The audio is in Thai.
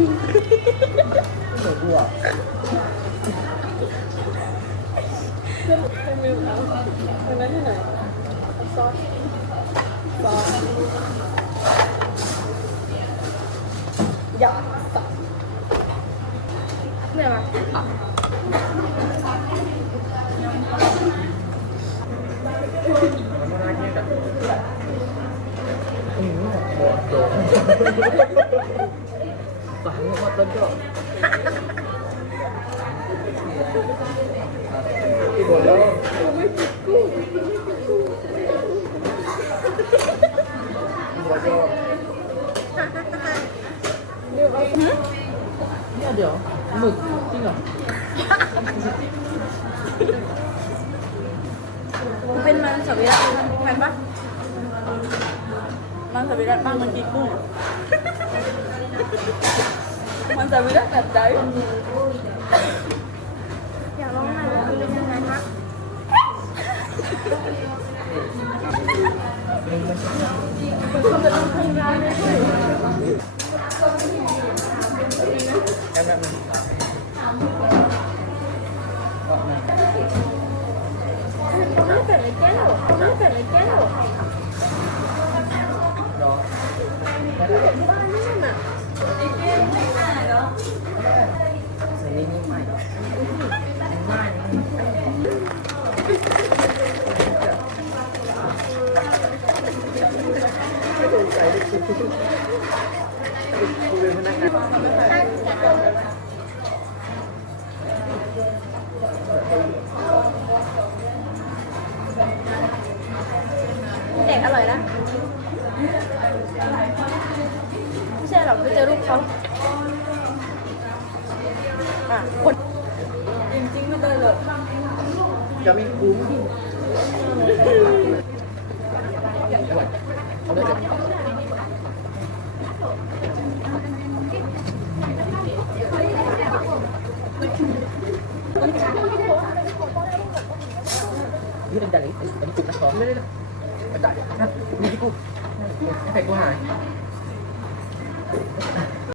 เหมือนกูอะเป็นมิวเอาเป็นนั้นที่ไหนซอสซอสยับสับเนี่ยมาอืมหมดโดน ฝังหมดต้นก็ที่หมดแล้วหมดก็เนี่ยเดี๋ยวหมึกจริงเหรอเป็นมันสวิรัตแพนปะมันสวิรัตบ้างมันกินกุ้ง มันสวิรัตแบบไหนอยากลองทานแล้วเป็นยังไงคะมันจะต้องทำงานไม่ใช่แค่นั้นไม่ใส่ในแก้วไม่ใส่ในแก้ว เด็กอร่อยนะ ไม่ใช่หรอกไปเจอรูปเขา อะคนจริงๆไม่ได้เลยจะไม่คุ้มเอ